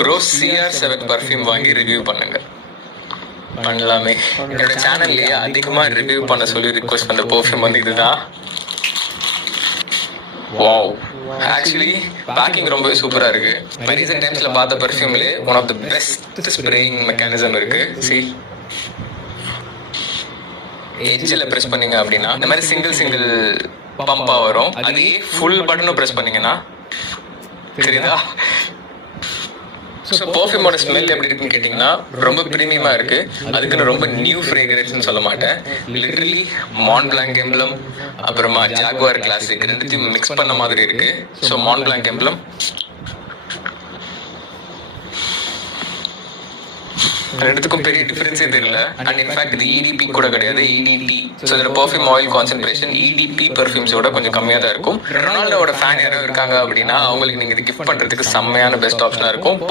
Bro CR7 perfume வாங்கி review பண்ணுங்க. பண்ணலாமே. என்னோட சேனல்லையே அதிகமாக ரிவ்யூ பண்ண சொல்லி ரிக்வஸ்ட் பண்ண பர்ஃப்யூம் வந்து இதுதான். வாவ், ஆக்சுவலி பேக்கிங் ரொம்பவே சூப்பராக இருக்கு. இப்போ ரீசெண்ட் டைம்ஸில் பார்த்த பர்ஃப்யூம்லேயே one of the best spraying mechanism இருக்கு. எட்ஜில் ப்ரெஸ் பண்ணீங்க அப்படின்னா இந்த மாதிரி சிங்கிள் பம்பா வரும். அதே ஃபுல் பட்டனும் ப்ரெஸ் பண்ணீங்கன்னா தெரியுதா? ஸோ பர்ஃப்யூமோட ஸ்மெல் எப்படி இருக்குன்னு கேட்டிங்கன்னா ரொம்ப ப்ரீமியமாக இருக்குது. அதுக்குன்னு ரொம்ப நியூ ஃப்ரேக்ரன்ஸ்னு சொல்ல மாட்டேன். லிட்டரலி மான் பிளாங்க் எம்ப்ளம் அப்புறமா ஜாகுவார் கிளாசிக் ரெண்டுத்தையும் மிக்ஸ் பண்ண மாதிரி இருக்குது. ஸோ மான் பிளாங்க் எம்ப்ளம் ரெண்டுத்துக்கும் பெரிய டிஃபரன்ஸே தெரியல. அண்ட் இன்ஃபேக்ட் இது EDP கூட கிடையாது, EDT. ஸோ இதில் பர்ஃப்யூம் ஆயில் கான்சென்ட்ரேஷன் EDP பர்ஃப்யூம்ஸோட கொஞ்சம் கம்மியாக தான் இருக்கும். ரொனால்டோட ஃபேன் யாரும் இருக்காங்க அப்படின்னா அவங்களுக்கு நீங்கள் இது கிஃப்ட் பண்ணுறதுக்கு செம்மையான பெஸ்ட் ஆப்ஷனாக இருக்கும்.